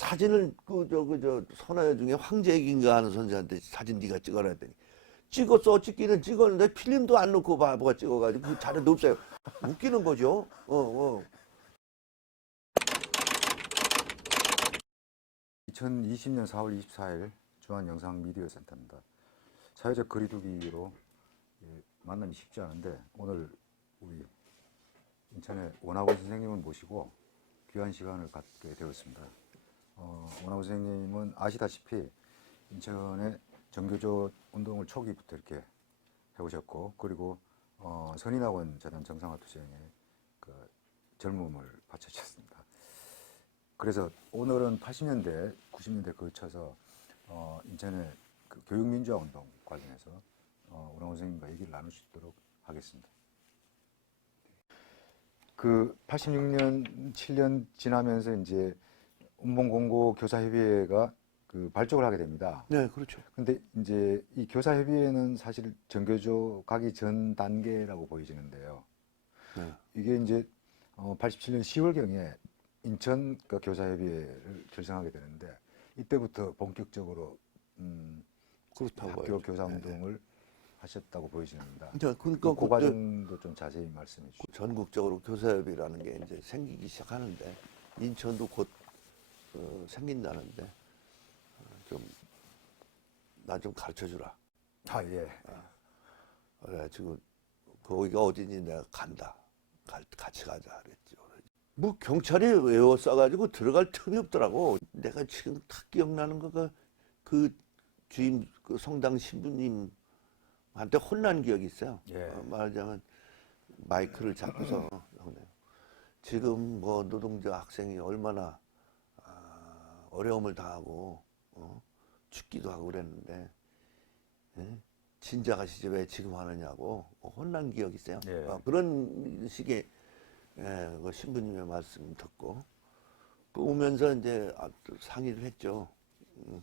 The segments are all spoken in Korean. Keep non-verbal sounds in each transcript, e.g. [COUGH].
사진을 그저 그저 선화여 중에 황제익인가 하는 선생한테 사진 네가 찍어라 했더니 찍었어 찍기는 찍었는데 필름도 안 넣고 바보가 찍어가지고 그 자료도 없어요. 웃기는 거죠. 어 어. 2020년 4월 24일 중앙영상미디어센터입니다. 사회적 거리두기로 예, 만남이 쉽지 않은데 오늘 우리 인천의 원하고 선생님을 모시고 귀한 시간을 갖게 되었습니다. 어, 원하고 선생님은 아시다시피 인천의 정교조 운동을 초기부터 이렇게 해오셨고 그리고 어, 선인학원 재단 정상화 투쟁에 그 젊음을 바쳐주셨습니다. 그래서 오늘은 80년대, 90년대 거쳐서 어, 인천의 그 교육민주화 운동 관련해서 어, 우랑 선생님과 얘기를 나눌 수 있도록 하겠습니다. 그 86년, 7년 지나면서 이제 운봉공고 교사협의회가 그 발족을 하게 됩니다. 네 그렇죠. 근데 이제 이 교사협의회는 사실 정교조 가기 전 단계라고 보여지는데요. 네. 이게 이제 어, 87년 10월경에 인천 그 교사협의회를 결성하게 되는데 이때부터 본격적으로 음, 그렇다고 학교 봐야죠. 교사 네, 운동을 하셨다고 보여지는다. 네. 그러니까 그, 과정도 좀 자세히 말씀해 주시죠. 전국적으로 교사협의라는 게 이제 생기기 시작하는데 인천도 곧 어, 생긴다는데 어, 좀나 좀 가르쳐 주라. 아 예. 그래가지고 거기가 어딘지 내가 간다. 갈- 같이 가자 그랬죠. 뭐 경찰이 외워 싸가지고 들어갈 틈이 없더라고. 내가 지금 딱 기억나는 거가 그 주임 그 성당 신부님한테 혼난 기억이 있어요. 예. 어, 말하자면 마이크를 잡고서 [CLEARS THROAT] 지금 뭐 노동자 학생이 얼마나 아, 어려움을 당하고 어? 죽기도 하고 그랬는데 예? 진작하시지 왜 지금 하느냐고 혼난 기억이 있어요. 예. 어, 그런 식의 예, 그 신부님의 말씀 듣고 또 오면서 이제 아, 또 상의를 했죠. 음.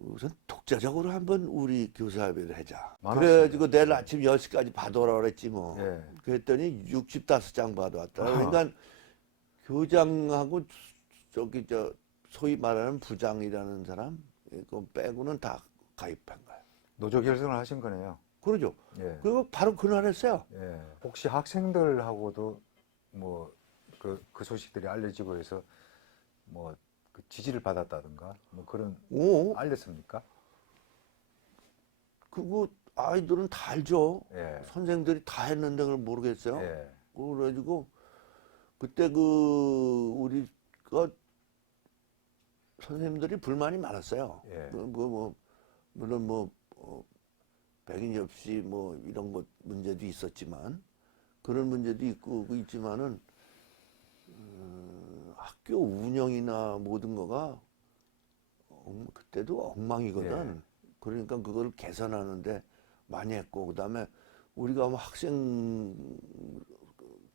우선 독자적으로 한번 우리 교사협의를 하자. 그래가지고 내일 아침 10시까지 받아오라 그랬지 뭐. 예. 그랬더니 65장 받아왔다. 그러니까 교장하고 저기 저 소위 말하는 부장이라는 사람 이거 빼고는 다 가입한 거야. 노조 결성을 하신 거네요. 그러죠. 예. 그리고 바로 그날 했어요. 예. 혹시 학생들하고도 뭐그 그 소식들이 알려지고 해서 뭐 그 지지를 받았다든가 뭐 그런 오, 알렸습니까? 그거 아이들은 다 알죠. 예. 선생들이 다 했는데 그걸 모르겠어요. 예. 그래가지고 그때 그 우리가 선생님들이 불만이 많았어요. 예. 그 뭐, 뭐 물론 뭐 어, 백인 접시 뭐 이런 것 문제도 있었지만 그런 문제도 있고 그 있지만은 음, 학교 운영이나 모든 거가 엉- 그때도 엉망이거든. 예. 그러니까 그걸 개선하는데 많이 했고 그다음에 우리가 뭐 학생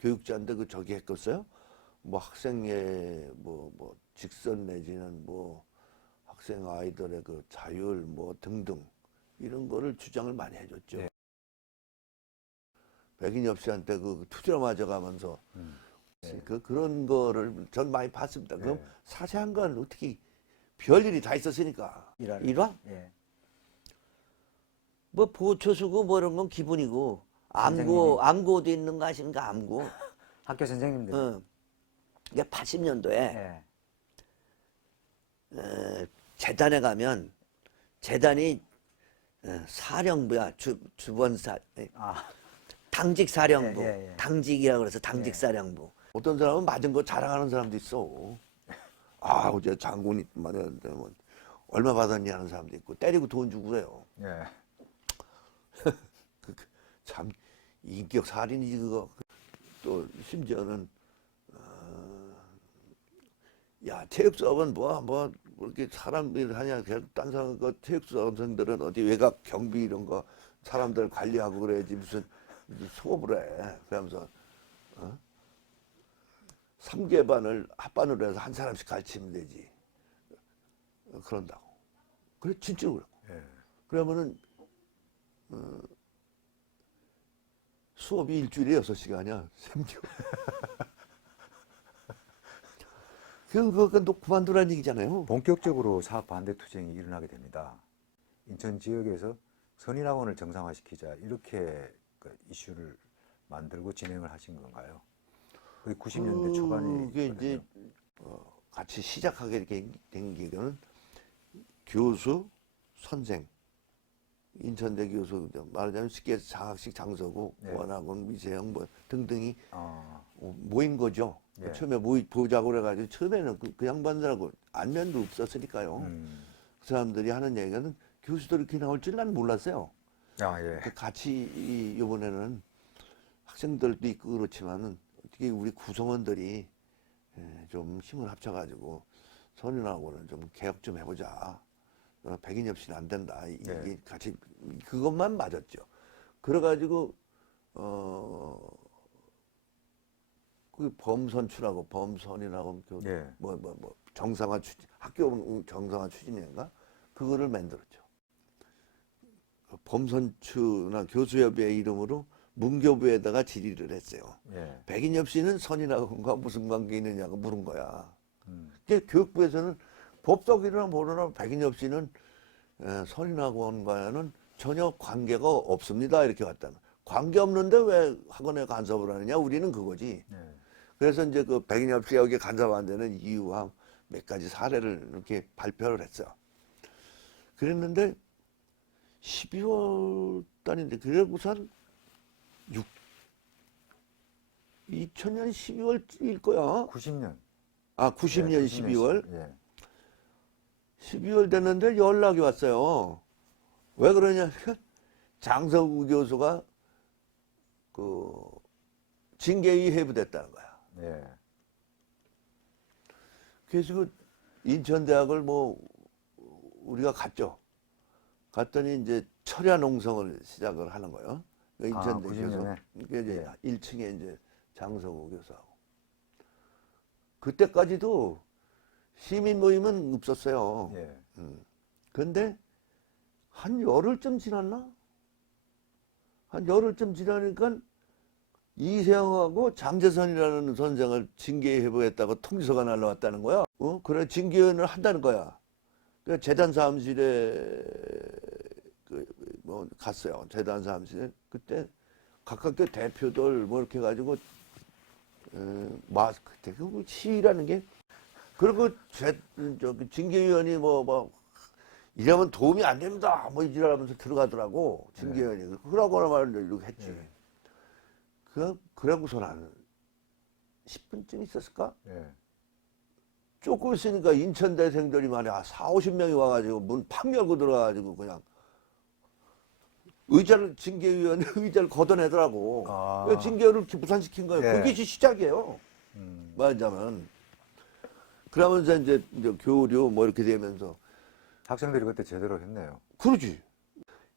교육자인데 그 저기 했겠어요? 뭐 학생의 뭐 뭐 직선 내지는 뭐 학생 아이들의 그 자율 뭐 등등 이런 거를 주장을 많이 해줬죠. 네. 백인엽 씨한테 그 투자 맞아가면서 음. 그 그런 거를 전 많이 봤습니다. 그럼 네. 사세한 건 어떻게 별 일이 다 있었으니까. 일화? 예. 뭐 보초 수고 뭐 이런 건 기본이고 암고. 암고도 있는 거 아십니까 암고 학교 선생님들. 어. 이게 80년도에 예. 어, 재단에 가면 재단이 어, 사령부야 주 주번사 에, 아, 당직 사령부 예, 예, 예. 당직이라 그래서 당직 예. 사령부 어떤 사람은 맞은 거 자랑하는 사람도 있어. 아, 어제 장군이 맞았는데 뭐 얼마 받았냐 하는 사람도 있고 때리고 돈 주고 그래요. 예. [LAUGHS] 참 인격 살인이지 그거. 또 심지어는 어, 야 체육 수업은 뭐뭐 이렇게 사람들 하냐 그냥 딴 사람 그 체육 수업생들은 어디 외곽 경비 이런 거 사람들 관리하고 그래야지 무슨 수업을 해. 그러면서 어? 3개 반을 합반으로 해서 한 사람씩 가르치면 되지. 어, 그런다고. 그래 진짜로 그래. 예. 그러면은 어, 수업이 일주일에 여섯 시간이야. 샘겨. 그, 그거 너 그만두라는 얘기잖아요. 본격적으로 사업 반대 투쟁이 일어나게 됩니다. 인천 지역에서 선인학원을 정상화시키자 이렇게 그 이슈를 만들고 진행을 하신 건가요? 거의 90년대 초반이 그게 이제 어, 같이 시작하게 된- 된 계기는 교수, 선생, 인천대 교수 말하자면 쉽게 장학식 장서고 네. 원학원 미세형 뭐 등등이 아, 어, 모인 거죠. 예. 처음에 모이 보자고 그래가지고 처음에는 그, 그 양반들하고 안면도 없었으니까요. 음. 그 사람들이 하는 얘기는 교수들 이렇게 나올 줄 난 몰랐어요. 아 예. 그 같이 이, 이번에는 학생들도 있고 그렇지만은 어떻게 우리 구성원들이 예, 좀 힘을 합쳐가지고 선인하고는 좀 개혁 좀 해보자. 어, 백인 없이는 안 된다. 이- 이게 네. 같이 그것만 맞았죠. 그래가지고 어. 그 범선출하고 범선이라고 그 예. 뭐뭐뭐 정상화 추진 학교 정상화 추진인가 그거를 만들었죠. 그 범선추나 교수협의 이름으로 문교부에다가 질의를 했어요. 예. 백인엽 씨는 선인학원과 무슨 관계 있느냐고 물은 거야. 음. 그 교육부에서는 법석이나 모르나 백인엽 씨는 에, 선인학원과는 전혀 관계가 없습니다. 이렇게 왔다는. 관계 없는데 왜 학원에 간섭을 하느냐? 우리는 그거지. 예. 그래서 이제 그 백인엽 씨가 여기 간섭 안 되는 이유와 몇 가지 사례를 이렇게 발표를 했어요. 그랬는데 12월 달인데 그래고선 6 2000년 12월일 거야. 90년. 아 90년 예, 12월 예. 12월 됐는데 연락이 왔어요. 왜 그러냐? [LAUGHS] 장성우 교수가 그 징계위 해부됐다는 거야. 예. 그래서 그 인천대학을 뭐 우리가 갔죠. 갔더니 이제 철야 농성을 시작을 하는 거예요. 그 인천대 아, 90 교수. 그게 이제 예. 1층에 이제 장성우 교수하고. 그때까지도 시민 모임은 없었어요. 예. 근데 한 열흘쯤 지났나? 한 열흘쯤 지나니까 이세영하고 장재선이라는 선생을 징계해보겠다고 통지서가 날라왔다는 거야. 어? 그래 징계위원을 한다는 거야. 그 재단 사무실에 그 뭐 갔어요. 재단 사무실에 그때 각각의 대표들 뭐 이렇게 해가지고 에, 마스크 그 시위라는 게 그리고 제 저기 징계위원이 뭐 뭐 이러면 도움이 안 됩니다. 뭐 이지랄하면서 들어가더라고 징계위원이 그러고나 말을 이렇게 했지. 네. 그 그러고서 나는 10분쯤 있었을까? 예. 조금 있으니까 인천대생들이 말이야 4, 50명이 와가지고 문 팍 열고 들어가가지고 그냥 의자를 징계위원 [LAUGHS] 의자를 걷어내더라고. 아. 그 징계위원을 부산시킨 거예요. 예. 그게 시작이에요. 음. 말하자면 그러면서 이제, 이제 교류 뭐 이렇게 되면서 학생들이 그때 제대로 했네요. 그러지.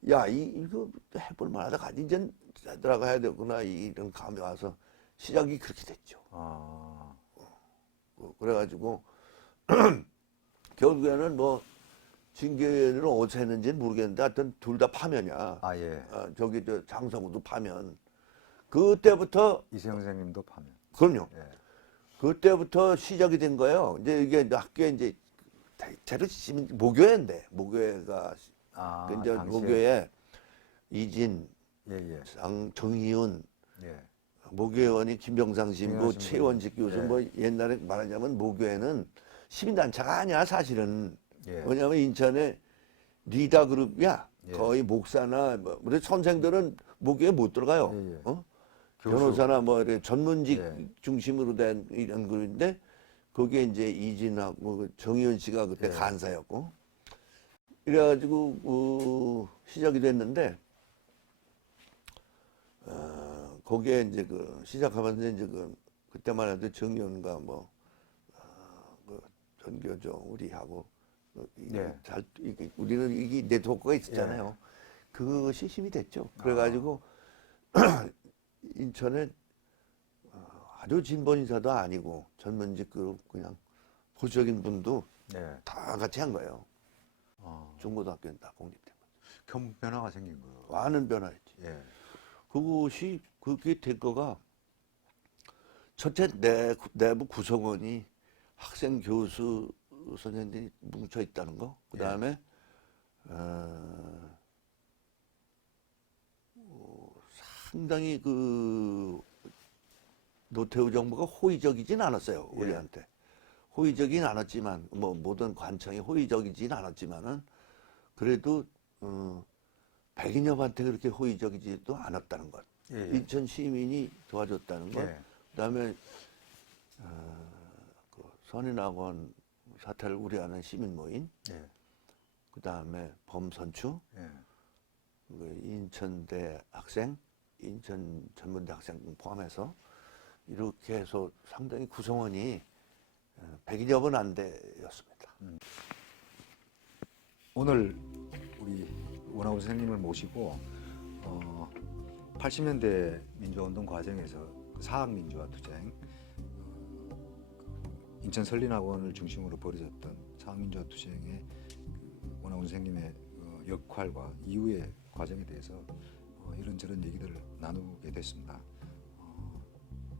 야, 이, 이거 해볼 만하다. 이젠 애들하고 해야 되구나. 이런 감이 와서 시작이 그렇게 됐죠. 아. 어, 그래가지고 [CLEARS THROAT] 결국에는 뭐 징계위원을 어디서 했는지는 모르겠는데 하여튼 둘 다 파면이야. 아 예. 어, 저기 저 장성우도 파면. 그때부터 이세영 선생님도 파면. 그럼요. 예. 그때부터 시작이 된 거예요. 이제 이게 학교에 이제 치면 모교회인데 모교회가 아. 그 이제 당시에. 모교회 이진, 예 예. 장, 정희윤, 예. 모교회원이 김병상 신부, 김병상 신부. 최원직 교수 예. 뭐 옛날에 말하자면 모교회는 시민단체가 아니야 사실은 예. 왜냐하면 인천에 리다 그룹이야 예. 거의 목사나 뭐 우리 선생들은 모교회 못 들어가요 예, 예. 어? 변호사나 뭐 이렇게 전문직 예. 중심으로 된 이런 그룹인데 거기에 이제 이진하고 그 정의원 씨가 그때 예. 간사였고 이래가지고 어, 시작이 됐는데 어, 거기에 이제 그 시작하면서 이제 그 그때만 해도 정의원과 뭐 어, 그 전교조 우리하고 어, 이게 예. 잘 이게 우리는 이게 네트워크가 있었잖아요. 그것이 힘이 됐죠. 그래가지고 인천에 어, 아주 진보 인사도 아니고 전문직 그룹 그냥 보수적인 분도 예. 다 같이 한 거예요. 어. 중고등학교는 다 공립된 거. 큰 변화가 생긴 거. 많은 변화였지. 예. 그것이 그게 될 거가 첫째 내 내부 구성원이 학생 교수 선생님들이 뭉쳐 있다는 거. 그 다음에 어, 어, 상당히 그 노태우 정부가 호의적이진 않았어요 예. 우리한테. 호의적이진 않았지만 뭐 모든 관청이 호의적이진 않았지만은 그래도 어, 백인엽한테 그렇게 호의적이지도 않았다는 것. 예, 예. 인천 시민이 도와줬다는 것. 예. 그다음에 어, 그 선인학원 사태를 우려하는 시민 모임. 예. 그다음에 범선추, 예. 그 인천대 학생, 인천 전문대 학생 포함해서 이렇게 해서 상당히 구성원이 어, 백인엽은 안 돼였습니다. 오늘 우리 원하우 선생님을 모시고 어, 80년대 민주화운동 과정에서 그 사학 민주화 투쟁, 어, 그 인천 설린학원을 중심으로 벌어졌던 사학민주화 투쟁의 그 원하우 선생님의 어, 역할과 이후의 과정에 대해서 어, 이런저런 얘기들을 나누게 됐습니다. 어,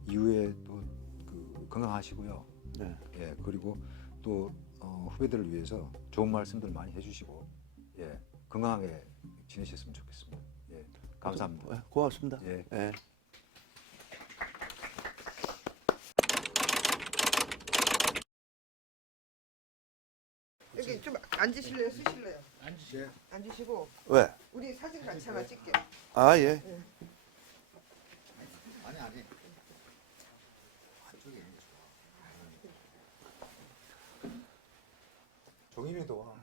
이후에 또 그 건강하시고요. 네. 예, 그리고 또 어, 후배들을 위해서 좋은 말씀들 많이 해주시고 예, 건강하게 지내셨으면 좋겠습니다. 예, 감사합니다. 네, 고맙습니다. 예. 예. 여기 좀 앉으실래요? 쓰실래요? 앉으세요. 앉으시고 왜? 우리 사진 같이 하나 찍게. 아 예. 아니 아니. 종일이도 와.